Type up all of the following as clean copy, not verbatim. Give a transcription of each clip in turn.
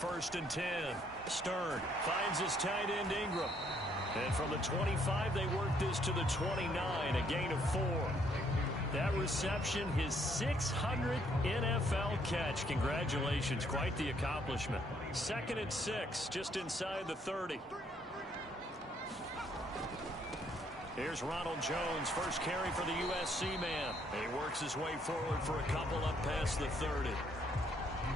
1st and 10. Stern finds his tight end Ingram. And from the 25, they work this to the 29, a gain of 4. That reception, his 600th NFL catch. Congratulations, quite the accomplishment. 2nd and 6, just inside the 30. Here's Ronald Jones, first carry for the USC man. And he works his way forward for a couple up past the 30.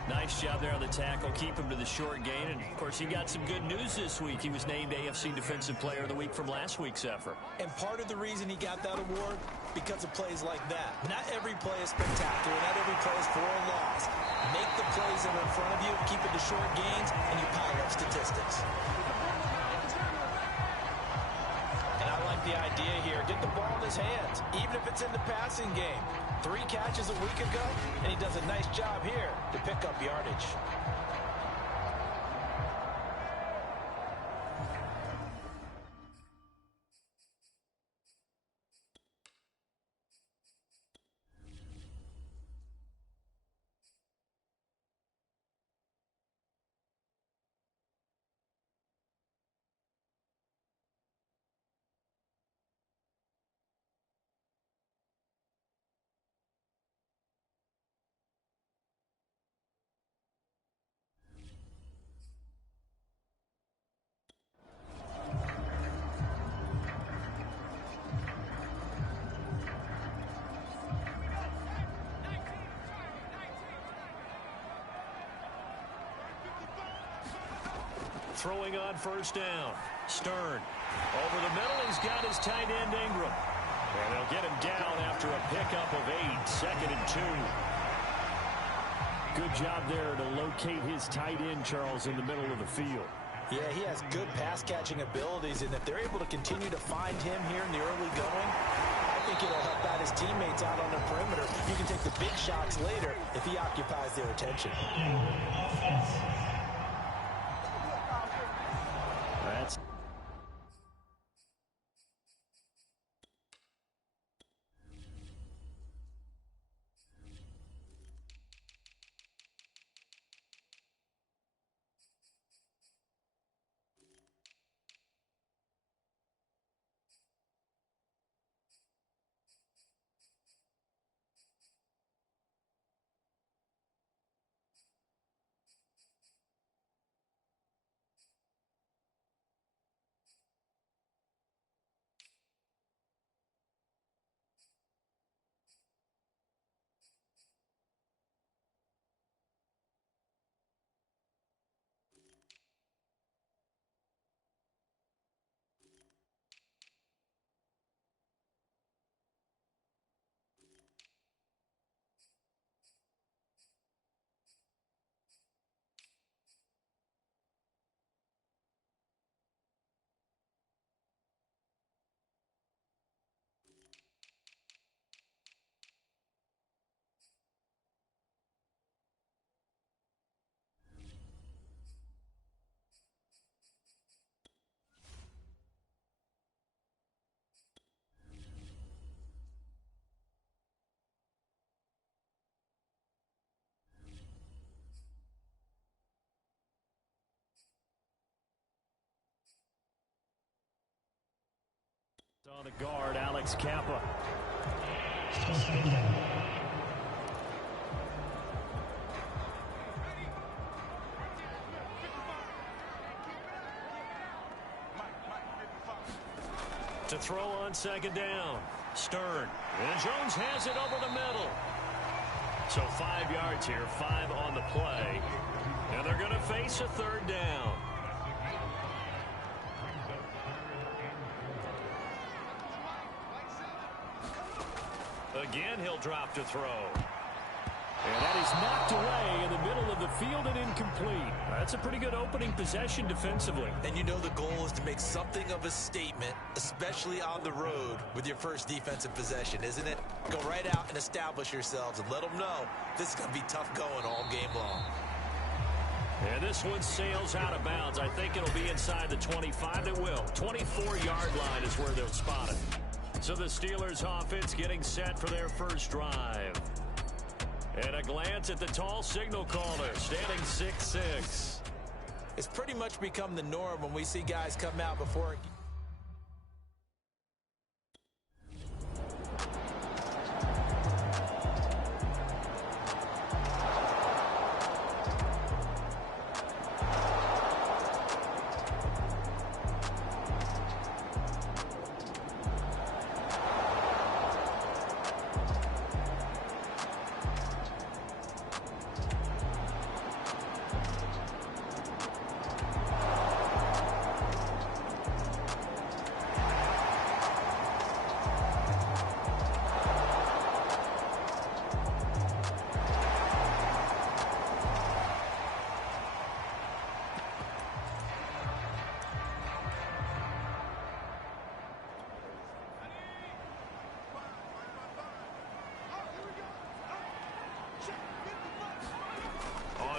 Nice job there on the tackle. Keep him to the short gain. And, of course, he got some good news this week. He was named AFC Defensive Player of the Week from last week's effort. And part of the reason he got that award, because of plays like that. Not every play is spectacular. Not every play is for a loss. Make the plays that are in front of you, keep it to short gains, and you pile up statistics. And I like the idea here. Get the ball in his hands, even if it's in the passing game. 3 catches a week ago, and he does a nice job here to pick up yardage. Throwing on 1st down. Stern. Over the middle, he's got his tight end Ingram. And they'll get him down after a pickup of 8. 2nd and 2. Good job there to locate his tight end, Charles, in the middle of the field. Yeah, he has good pass-catching abilities, and if they're able to continue to find him here in the early going, I think it'll help out his teammates out on the perimeter. You can take the big shots later if he occupies their attention. That's on the guard, Alex Kappa. To throw on 2nd down. Stern. And Jones has it over the middle. So 5 yards here, 5 on the play. And they're going to face a 3rd down. Again, he'll drop to throw. And that is knocked away in the middle of the field and incomplete. That's a pretty good opening possession defensively. And you know the goal is to make something of a statement, especially on the road with your first defensive possession, isn't it? Go right out and establish yourselves and let them know this is going to be tough going all game long. And this one sails out of bounds. I think it'll be inside the 25. It will. 24-yard line is where they'll spot it. So the Steelers offense getting set for their first drive. And a glance at the tall signal caller, standing 6'6". It's pretty much become the norm when we see guys come out before.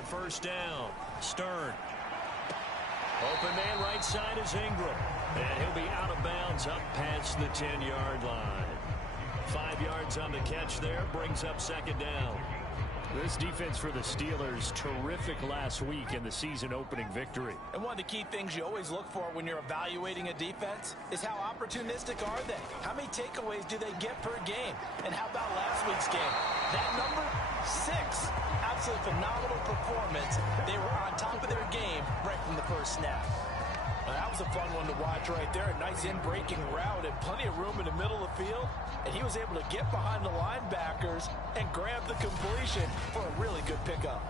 First down, Stern. Open man right side is Ingram. And he'll be out of bounds up past the 10-yard line. 5 yards on the catch there, brings up second down. This defense for the Steelers, terrific last week in the season-opening victory. And one of the key things you always look for when you're evaluating a defense is how opportunistic are they? How many takeaways do they get per game? And how about last week's game? That number 6. Absolutely phenomenal performance. They were on top of their game right from the first snap. That was a fun one to watch right there. A nice in-breaking route and plenty of room in the middle of the field. And he was able to get behind the linebackers and grab the completion for a really good pickup.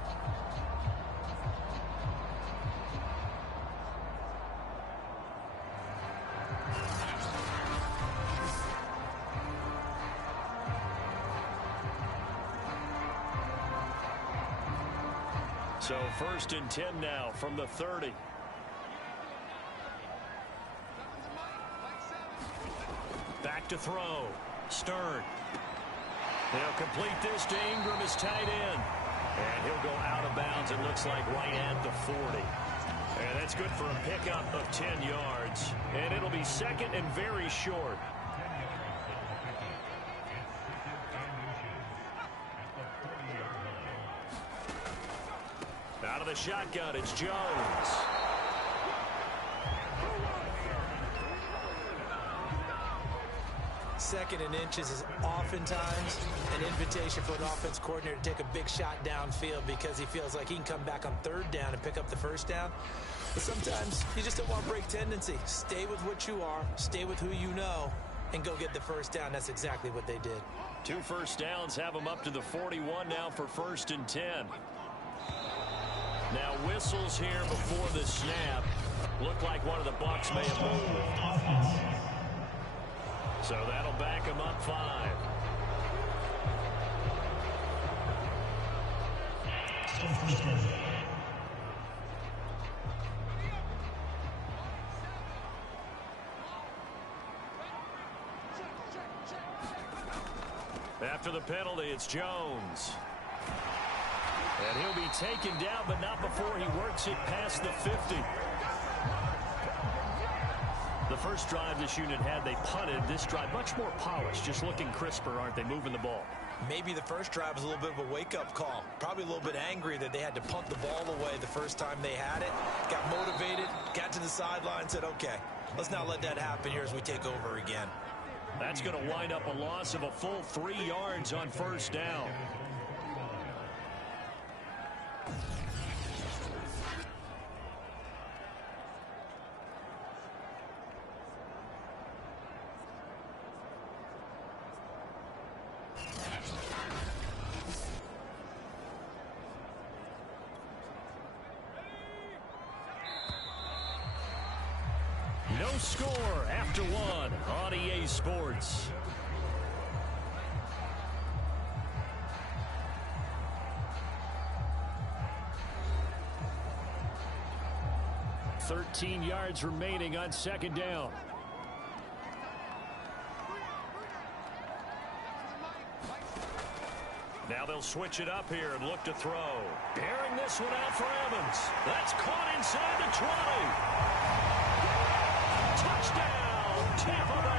So 1st and 10 now from the 30. Back to throw. Stern. They'll complete this to Ingram, his tight end. And he'll go out of bounds, it looks like, right at the 40. And that's good for a pickup of 10 yards. And it'll be second and very short. Out of the shotgun, it's Jones. Second and inches is oftentimes an invitation for an offense coordinator to take a big shot downfield because he feels like he can come back on 3rd down and pick up the 1st down. But sometimes you just don't want to break tendency. Stay with what you are, stay with who you know, and go get the 1st down. That's exactly what they did. 2 first downs have them up to the 41 now for 1st and 10. Now whistles here before the snap. Looked like one of the Bucs may have moved. So that'll back him up 5. After the penalty, it's Jones. And he'll be taken down, but not before he works it past the 50. The first drive this unit had, they punted. This drive, much more polished, just looking crisper, aren't they, moving the ball? Maybe the first drive was a little bit of a wake-up call. Probably a little bit angry that they had to punt the ball away the first time they had it. Got motivated, got to the sideline, said, okay, let's not let that happen here as we take over again. That's going to wind up a loss of a full 3 yards on 1st down. No score after 1 on EA Sports. Thirteen yards remaining on 2nd down. Now they'll switch it up here and look to throw. Airing this one out for Evans. That's caught inside the 20. Touchdown, Tampa Bay.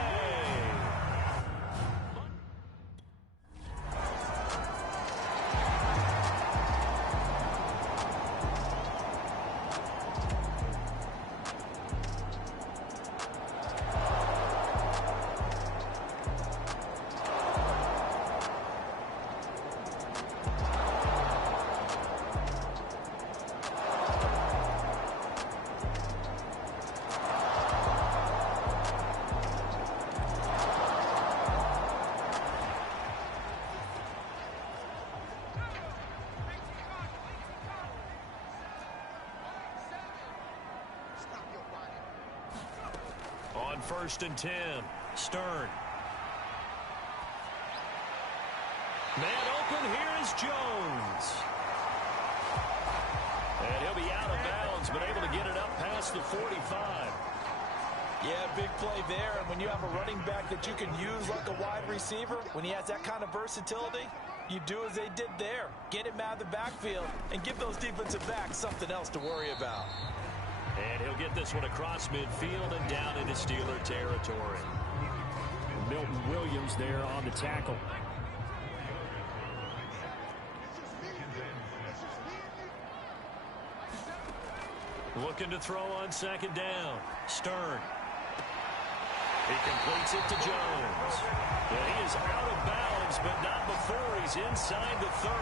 On 1st and 10, Stern. Man open, here is Jones. And he'll be out of bounds, but able to get it up past the 45. Yeah, big play there. And when you have a running back that you can use like a wide receiver, when he has that kind of versatility, you do as they did there. Get him out of the backfield and give those defensive backs something else to worry about. And he'll get this one across midfield and down into Steeler territory. Milton Williams there on the tackle. Looking to throw on 2nd down. Stern. He completes it to Jones. And he is out of bounds, but not before he's inside the 30.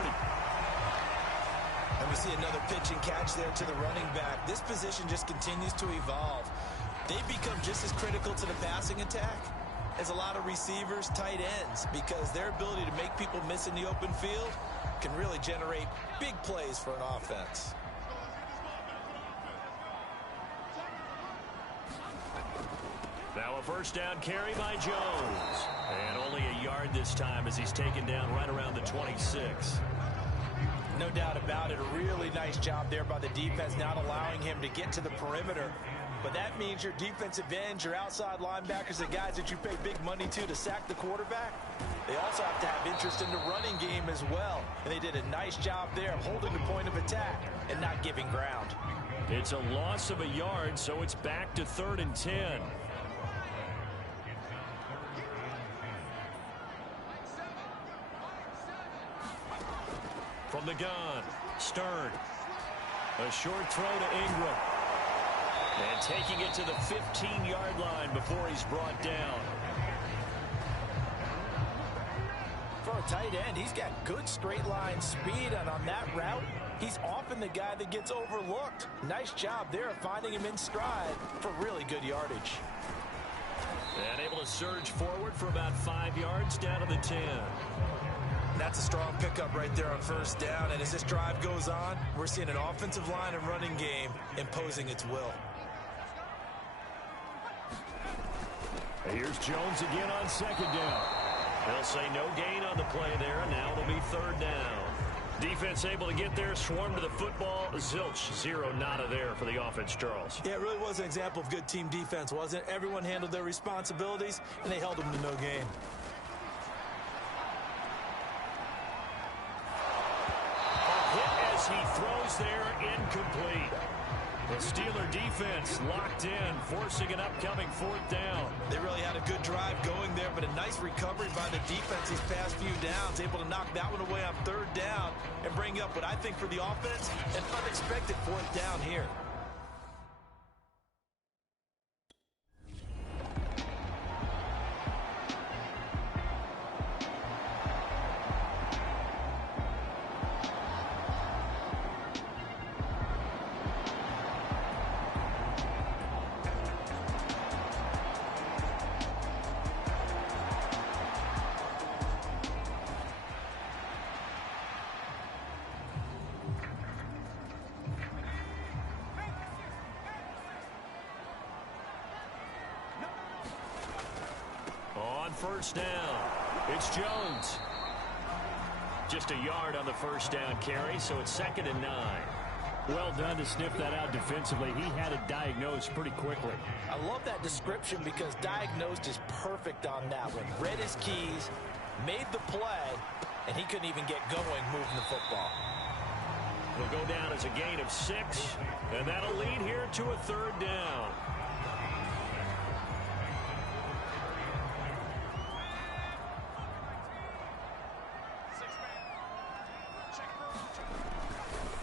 And we see another pitch and catch there to the running back. This position just continues to evolve. They become just as critical to the passing attack as a lot of receivers, tight ends, because their ability to make people miss in the open field can really generate big plays for an offense. Now a 1st down carry by Jones. And only a yard this time as he's taken down right around the 26. No doubt about it. A really nice job there by the defense, not allowing him to get to the perimeter. But that means your defensive ends, your outside linebackers, the guys that you pay big money to sack the quarterback, they also have to have interest in the running game as well. And they did a nice job there of holding the point of attack and not giving ground. It's a loss of a yard, so it's back to 3rd and 10. From the gun, Stern. A short throw to Ingram. And taking it to the 15-yard line before he's brought down. For a tight end, he's got good straight line speed, and on that route, he's often the guy that gets overlooked. Nice job there of finding him in stride for really good yardage. And able to surge forward for about 5 yards down to the 10. That's a strong pickup right there on 1st down. And as this drive goes on, we're seeing an offensive line and running game imposing its will. Here's Jones again on 2nd down. They'll say no gain on the play there, and now it'll be 3rd down. Defense able to get there, swarm to the football. Zilch, 0 nada there for the offense, Charles. Yeah, it really was an example of good team defense, wasn't it? Everyone handled their responsibilities, and they held them to no gain. He throws there, incomplete. The Steeler defense locked in, forcing an upcoming 4th down. They really had a good drive going there, but a nice recovery by the defense these past few downs, able to knock that one away on 3rd down and bring up what I think for the offense, an unexpected 4th down here. On 1st down, it's Jones. Just a yard on the 1st down carry, so it's 2nd and 9. Well done to sniff that out defensively. He had it diagnosed pretty quickly. I love that description because diagnosed is perfect on that one. Read his keys, made the play, and he couldn't even get going moving the football. It'll go down as a gain of 6, and that'll lead here to a 3rd down.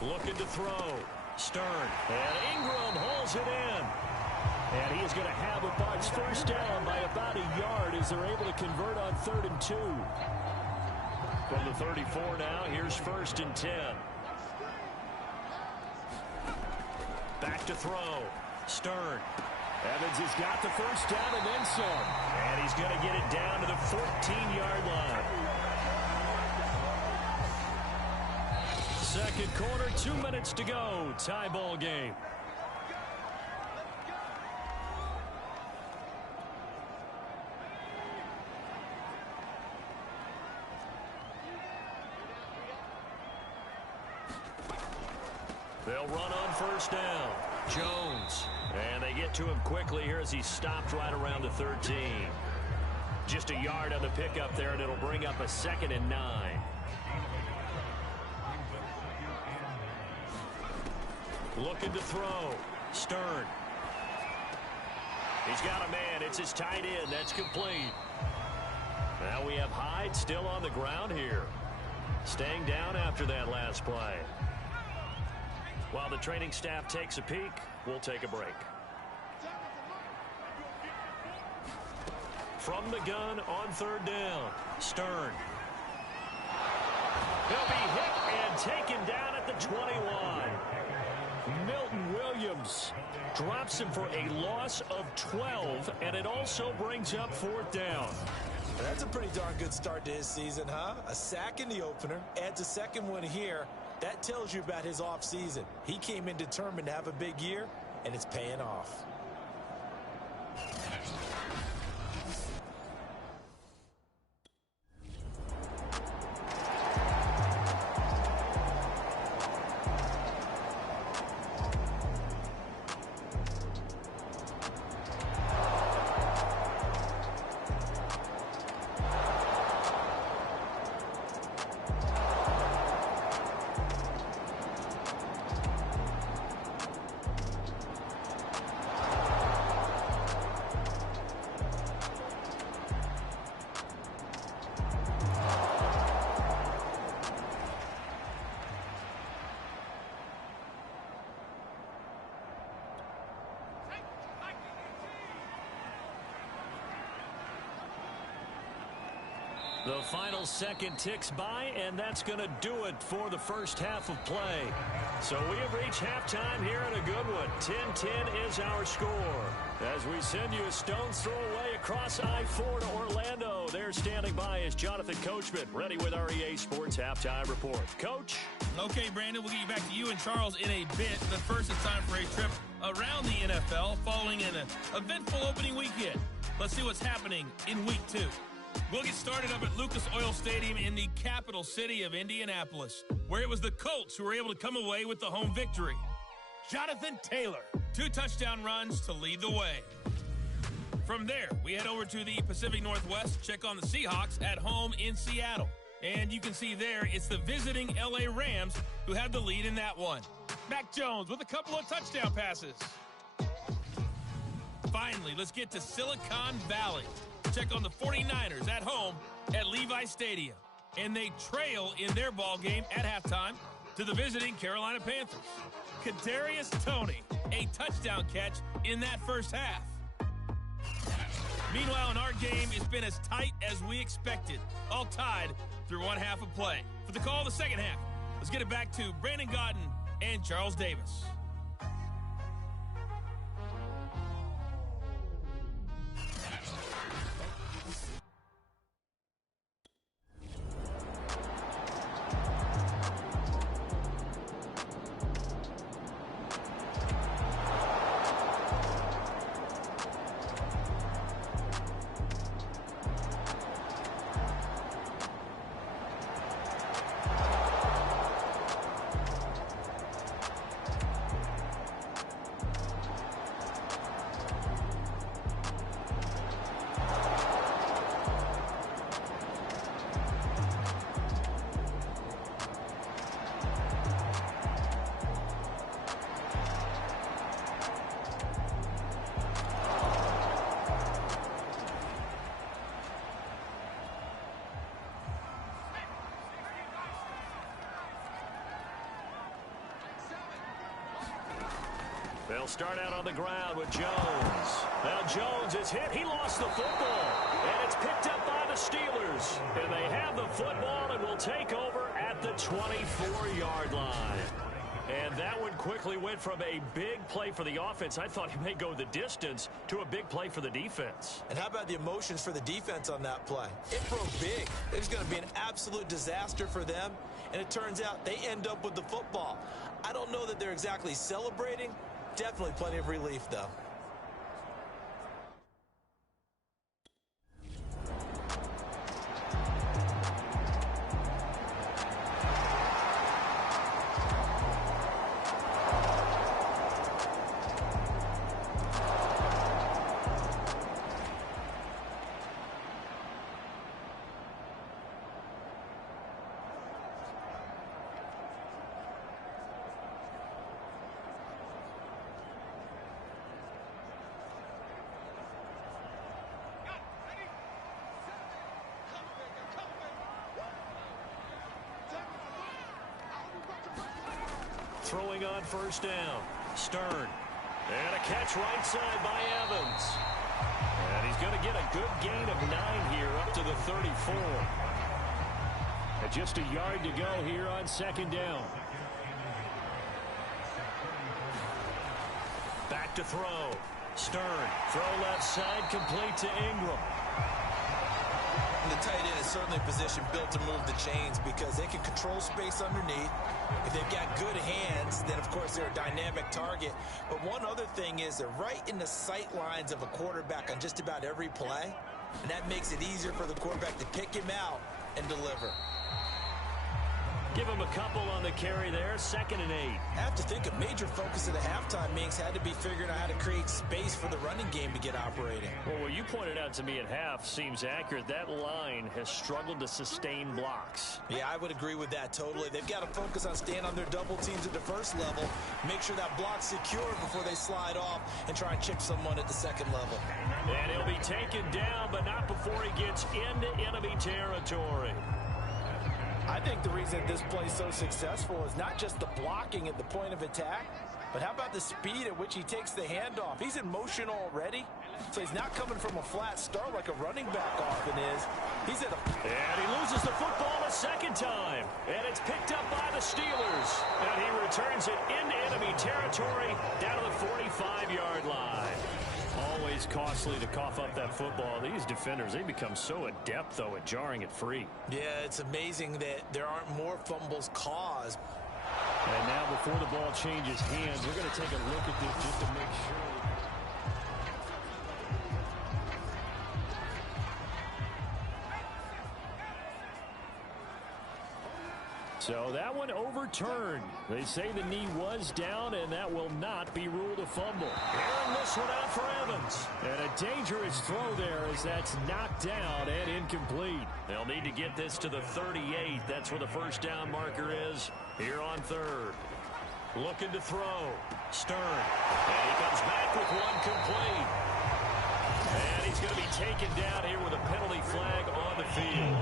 Looking to throw. Stern. And Ingram hauls it in. And he is going to have a Bucs 1st down by about a yard as they're able to convert on 3rd and 2. From the 34 now, here's 1st and 10. Back to throw. Stern. Evans has got the 1st down and then some. And he's going to get it down to the 14-yard line. Second quarter, 2 minutes to go. Tie ball game. They'll run on first down. Jones. And they get to him quickly here as he stopped right around the 13. Just a yard on the pickup there, and it'll bring up a 2nd and 9. Looking to throw. Stern. He's got a man. It's his tight end. That's complete. Now we have Hyde still on the ground here. Staying down after that last play. While the training staff takes a peek, we'll take a break. From the gun on 3rd down. Stern. He'll be hit and taken down at the 21. Milton Williams drops him for a loss of 12, and it also brings up 4th down. That's a pretty darn good start to his season, huh? A sack in the opener, adds a 2nd one here. That tells you about his offseason. He came in determined to have a big year, and it's paying off. The final second ticks by, and that's going to do it for the first half of play. So we have reached halftime here in a good one. 10-10 is our score. As we send you a stone's throw away across I-4 to Orlando. There standing by is Jonathan Coachman, ready with our EA Sports Halftime Report. Coach? Okay, Brandon, we'll get you back to you and Charles in a bit. But first, it's time for a trip around the NFL following an eventful opening weekend. Let's see what's happening in Week 2. We'll get started up at Lucas Oil Stadium in the capital city of Indianapolis, where it was the Colts who were able to come away with the home victory. Jonathan Taylor, 2 touchdown runs to lead the way. From there, we head over to the Pacific Northwest, check on the Seahawks at home in Seattle. And you can see there, it's the visiting LA Rams who had the lead in that one. Mac Jones with a couple of touchdown passes. Finally, let's get to Silicon Valley. Check on the 49ers at home at Levi Stadium. And they trail in their ball game at halftime to the visiting Carolina Panthers. Kadarius Toney, a touchdown catch in that first half. Meanwhile, in our game, it's been as tight as we expected, all tied through one half of play. For the call of the second half, let's get it back to Brandon Godden and Charles Davis. They'll start out on the ground with Jones. Now Jones is hit. He lost the football. And it's picked up by the Steelers. And they have the football and will take over at the 24-yard line. And that one quickly went from a big play for the offense, I thought he may go the distance, to a big play for the defense. And how about the emotions for the defense on that play? It broke big. It was going to be an absolute disaster for them. And it turns out they end up with the football. I don't know that they're exactly celebrating. Definitely plenty of relief, though. throwing on first down. Stern. And a catch right side by Evans. And he's going to get a good gain of 9 here up to the 34. And just a yard to go here on second down. Back to throw. Stern. Throw left side, complete to Ingram. The tight end is certainly a position built to move the chains because they can control space underneath. If they've got good hands, then, of course, they're a dynamic target. But one other thing is they're right in the sight lines of a quarterback on just about every play, and that makes it easier for the quarterback to pick him out and deliver. Give him a couple on the carry there, 2nd and 8. I have to think a major focus of the halftime meetings had to be figuring out how to create space for the running game to get operating. Well, what you pointed out to me at half seems accurate. That line has struggled to sustain blocks. Yeah, I would agree with that totally. They've got to focus on staying on their double teams at the first level, make sure that block's secure before they slide off and try and chip someone at the second level. And he'll be taken down, but not before he gets into enemy territory. I think the reason this play is so successful is not just the blocking at the point of attack, but how about the speed at which he takes the handoff? He's in motion already, so he's not coming from a flat start like a running back often is. He's at a... And he loses the football a second time. And it's picked up by the Steelers. And he returns it into enemy territory down to the 45-yard line. Always costly to cough up that football. These defenders, they become so adept, though, at jarring it free. Yeah, it's amazing that there aren't more fumbles caused. And now before the ball changes hands, we're going to take a look at this just to make sure. So that one overturned. They say the knee was down, and that will not be ruled a fumble. Airing this one out for Evans. And a dangerous throw there as that's knocked down and incomplete. They'll need to get this to the 38. That's where the first down marker is here on 3rd. Looking to throw. Stern. And he comes back with one complete. And he's going to be taken down here with a penalty flag on the field.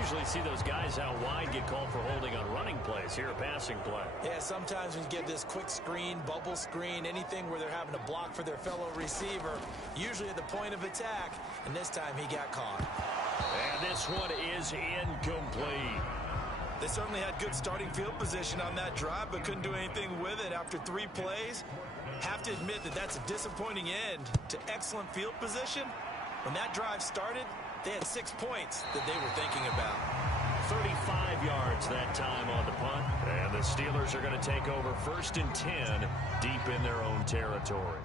Usually see those guys out wide get called for holding on running plays. Here a passing play. Yeah, sometimes when you get this quick screen, bubble screen, anything where they're having to block for their fellow receiver, usually at the point of attack, and this time he got caught. And this one is incomplete. They certainly had good starting field position on that drive, but couldn't do anything with it after 3 plays. Have to admit that that's a disappointing end to excellent field position. When that drive started, they had 6 points that they were thinking about. 35 yards that time on the punt. And the Steelers are going to take over 1st and 10 deep in their own territory.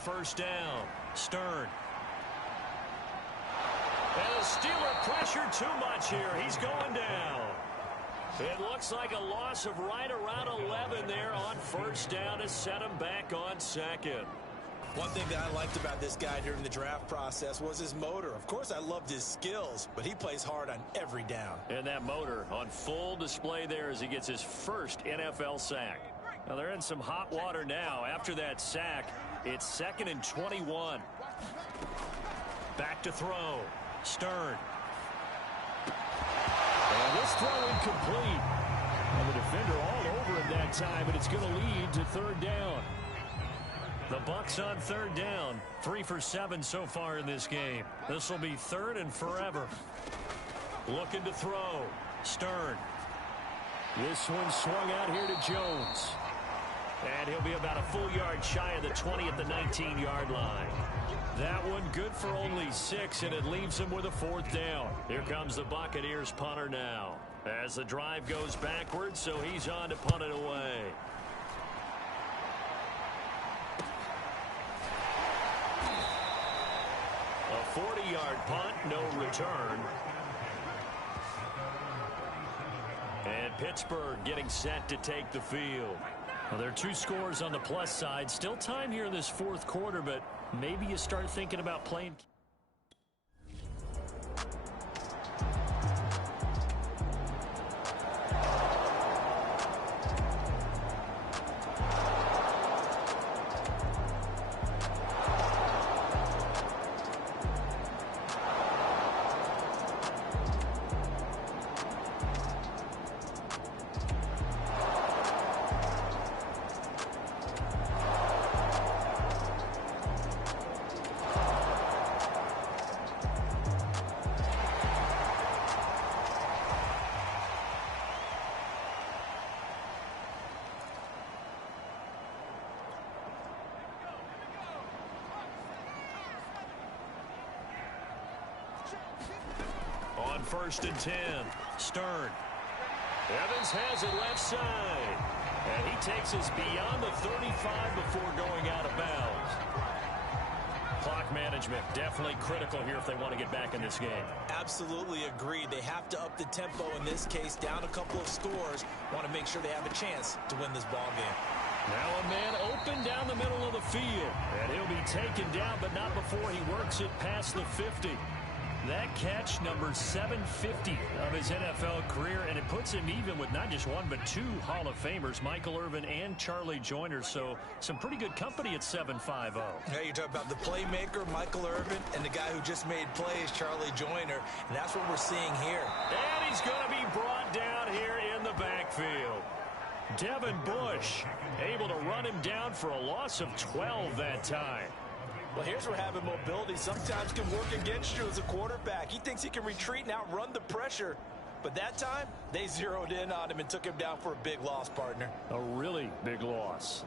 First down. Stern. And the Steeler pressure too much here. He's going down. It looks like a loss of right around 11 there on first down to set him back on 2nd. One thing that I liked about this guy during the draft process was his motor. Of course, I loved his skills, but he plays hard on every down. And that motor on full display there as he gets his first NFL sack. Now, they're in some hot water now. After that sack, it's 2nd and 21. Back to throw. Stern. And this throw incomplete. And the defender all over him that time, but it's going to lead to 3rd down. The Bucs on third down. 3 for 7 so far in this game. This will be third and forever. Looking to throw. Stern. This one swung out here to Jones. And he'll be about a full yard shy of the 20 at the 19-yard line. That one good for only 6, and it leaves him with a fourth down. Here comes the Buccaneers punter now. As the drive goes backwards, so he's on to punt it away. A 40-yard punt, no return. And Pittsburgh getting set to take the field. Well, there are 2 scores on the plus side. Still time here in this fourth quarter, but maybe you start thinking about playing. On 1st and 10, Stern. Evans has it left side. And he takes us beyond the 35 before going out of bounds. Clock management definitely critical here if they want to get back in this game. Absolutely agreed. They have to up the tempo in this case, down a couple of scores. Want to make sure they have a chance to win this ball game. Now a man open down the middle of the field. And he'll be taken down, but not before he works it past the 50. That catch, number 750 of his NFL career, and it puts him even with not just one but 2 Hall of Famers, Michael Irvin and Charlie Joyner. So some pretty good company at 750. Yeah, you're talking about the playmaker, Michael Irvin, and the guy who just made plays, Charlie Joyner, and that's what we're seeing here. And he's going to be brought down here in the backfield. Devin Bush able to run him down for a loss of 12 that time. Well, here's where having mobility sometimes can work against you as a quarterback. He thinks he can retreat and outrun the pressure. But that time, they zeroed in on him and took him down for a big loss, partner. A really big loss.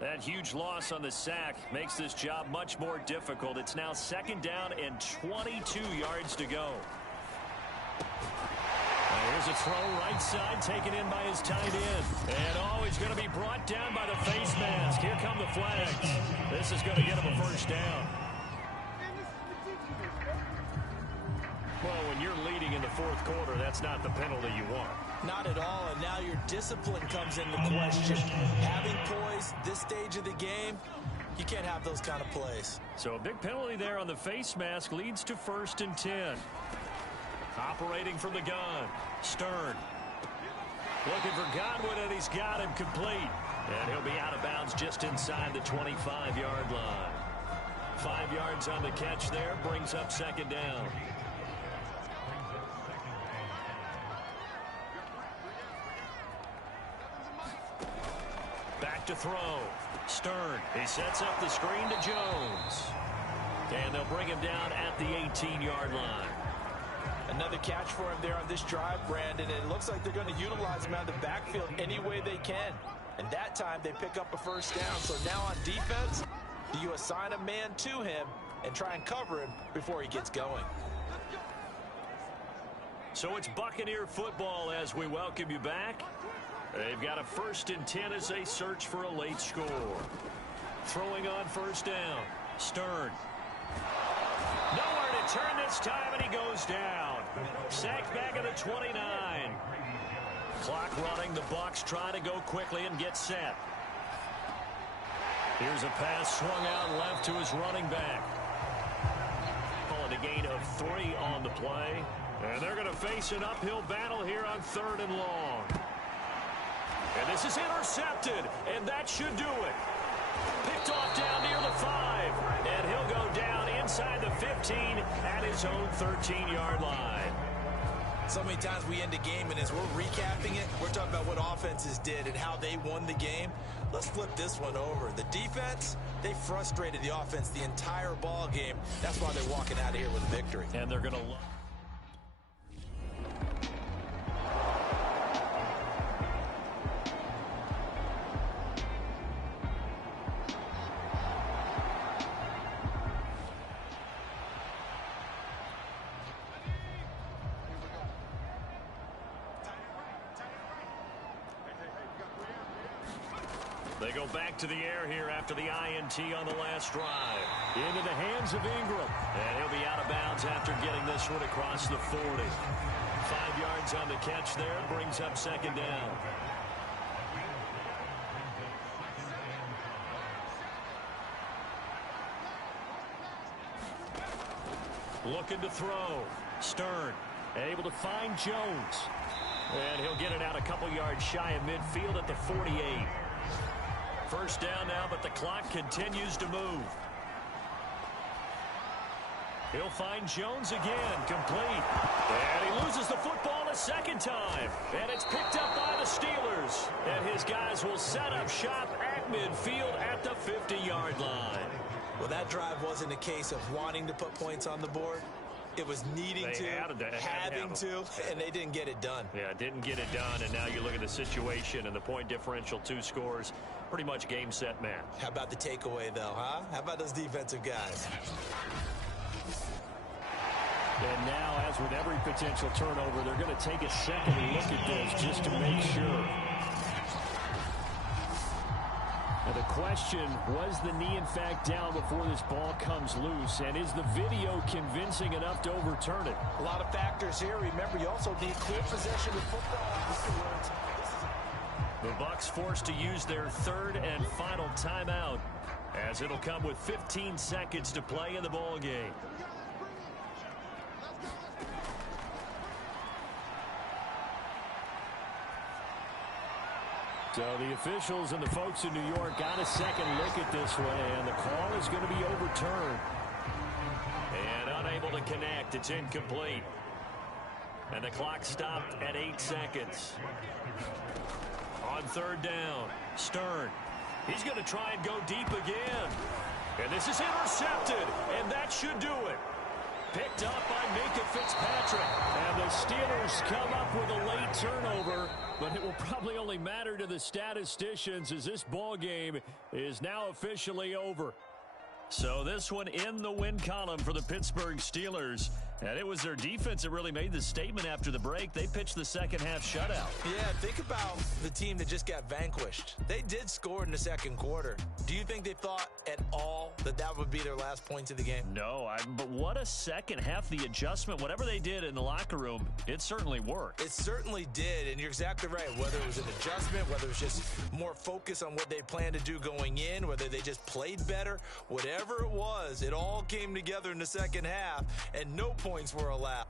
That huge loss on the sack makes this job much more difficult. It's now 2nd down and 22 yards to go. Here's a throw right side taken in by his tight end. And he's going to be brought down by the face mask. Here come the flags. This is going to get him a first down. Well, when you're leading in the fourth quarter, that's not the penalty you want. Not at all, and now your discipline comes into question. Having poise this stage of the game, you can't have those kind of plays. So a big penalty there on the face mask leads to 1st and 10. Operating from the gun, Stern. Looking for Godwin, and he's got him complete. And he'll be out of bounds just inside the 25-yard line. 5 yards on the catch there, brings up 2nd down. Back to throw. Stern, he sets up the screen to Jones. And they'll bring him down at the 18-yard line. Another catch for him there on this drive, Brandon, and it looks like they're going to utilize him out of the backfield any way they can. And that time they pick up a first down. So now on defense, do you assign a man to him and try and cover him before he gets going? So it's Buccaneer football as we welcome you back. They've got a 1st and 10 as they search for a late score. Throwing on 1st down, Stern. Nowhere to turn this time, and he goes down. Sacked back at the 29. Clock running. The Bucs try to go quickly and get set. Here's a pass swung out left to his running back. Calling a gain of 3 on the play. And they're going to face an uphill battle here on 3rd and long. And this is intercepted, and that should do it. Picked off down near the 5, and he'll go down inside the 15 at his own 13-yard line. So many times we end a game, and as we're recapping it, we're talking about what offenses did and how they won the game. Let's flip this one over. The defense, they frustrated the offense the entire ball game. That's why they're walking out of here with a victory. And they're going to... They go back to the air here after the INT on the last drive. Into the hands of Ingram. And he'll be out of bounds after getting this one across the 40. 5 yards on the catch there. Brings up second down. Looking to throw. Stern able to find Jones. And he'll get it out a couple yards shy of midfield at the 48. First down now, but the clock continues to move. He'll find Jones again, complete. And he loses the football a second time. And it's picked up by the Steelers. And his guys will set up shop at midfield at the 50-yard line. Well, that drive wasn't a case of wanting to put points on the board. It was needing having to, and they didn't get it done. Yeah, didn't get it done, and now you look at the situation and the point differential, 2 scores, pretty much game, set, match. How about the takeaway, though, huh? How about those defensive guys? And now, as with every potential turnover, they're going to take a second look at this just to make sure. Now the question, was the knee in fact down before this ball comes loose? And is the video convincing enough to overturn it? A lot of factors here. Remember, you also need clear possession of football afterwards. The Bucs forced to use their 3rd and final timeout, as it'll come with 15 seconds to play in the ball game. So the officials and the folks in New York got a second look at this one, and the call is going to be overturned. And unable to connect. It's incomplete. And the clock stopped at 8 seconds. On 3rd down, Stern. He's going to try and go deep again. And this is intercepted, and that should do it. Picked up by Minka Fitzpatrick. And the Steelers come up with a late turnover, but it will probably only matter to the statisticians as this ball game is now officially over. So this one in the win column for the Pittsburgh Steelers. And it was their defense that really made the statement after the break. They pitched the second half shutout. Yeah, think about the team that just got vanquished. They did score in the second quarter. Do you think they thought at all that that would be their last points of the game? No, but what a second half. The adjustment, whatever they did in the locker room, it certainly worked. It certainly did, and you're exactly right. Whether it was an adjustment, whether it was just more focus on what they planned to do going in, whether they just played better, whatever it was, it all came together in the second half, and no points were allowed.